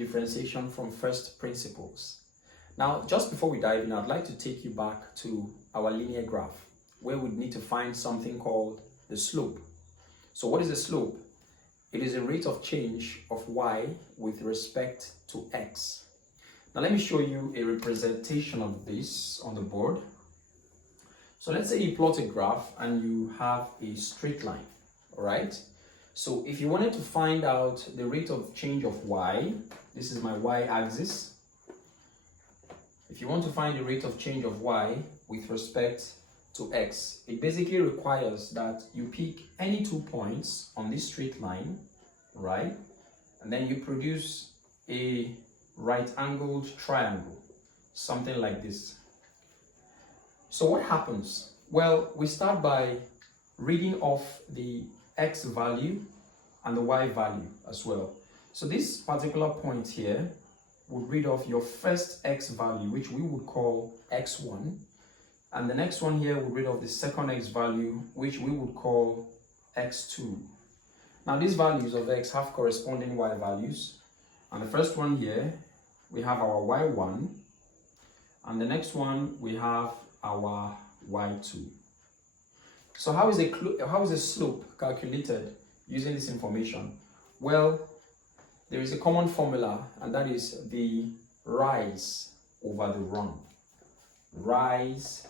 differentiation from first principles. Now, just before we dive in, I'd like to take you back to our linear graph where we need to find something called the slope. So what is the slope? It is a rate of change of y with respect to x. Now let me show you a representation of this on the board. So let's say you plot a graph and you have a straight line, all right? So if you wanted to find out the rate of change of y, this is my y-axis. If you want to find the rate of change of y with respect to x, it basically requires that you pick any 2 points on this straight line, right? And then you produce a right-angled triangle, something like this. So what happens? Well, we start by reading off the x value and the y value as well. So this particular point here would read off your first x value, which we would call x1, and the next one here would read off the second x value, which we would call x2. Now these values of x have corresponding y values, and the first one here we have our y1, and the next one we have our y2. So how is a slope calculated using this information? Well, there is a common formula, and that is the rise over the run. Rise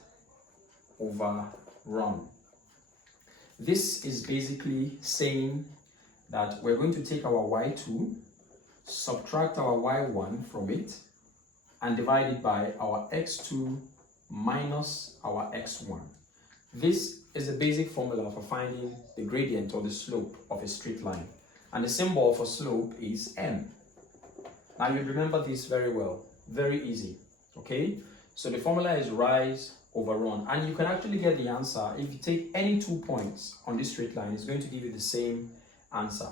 over run. This is basically saying that we're going to take our y2, subtract our y1 from it, and divide it by our x2 minus our x1. This is the basic formula for finding the gradient or the slope of a straight line. And the symbol for slope is m. Now you remember this very well. Very easy. Okay? So the formula is rise over run. And you can actually get the answer if you take any 2 points on this straight line. It's going to give you the same answer.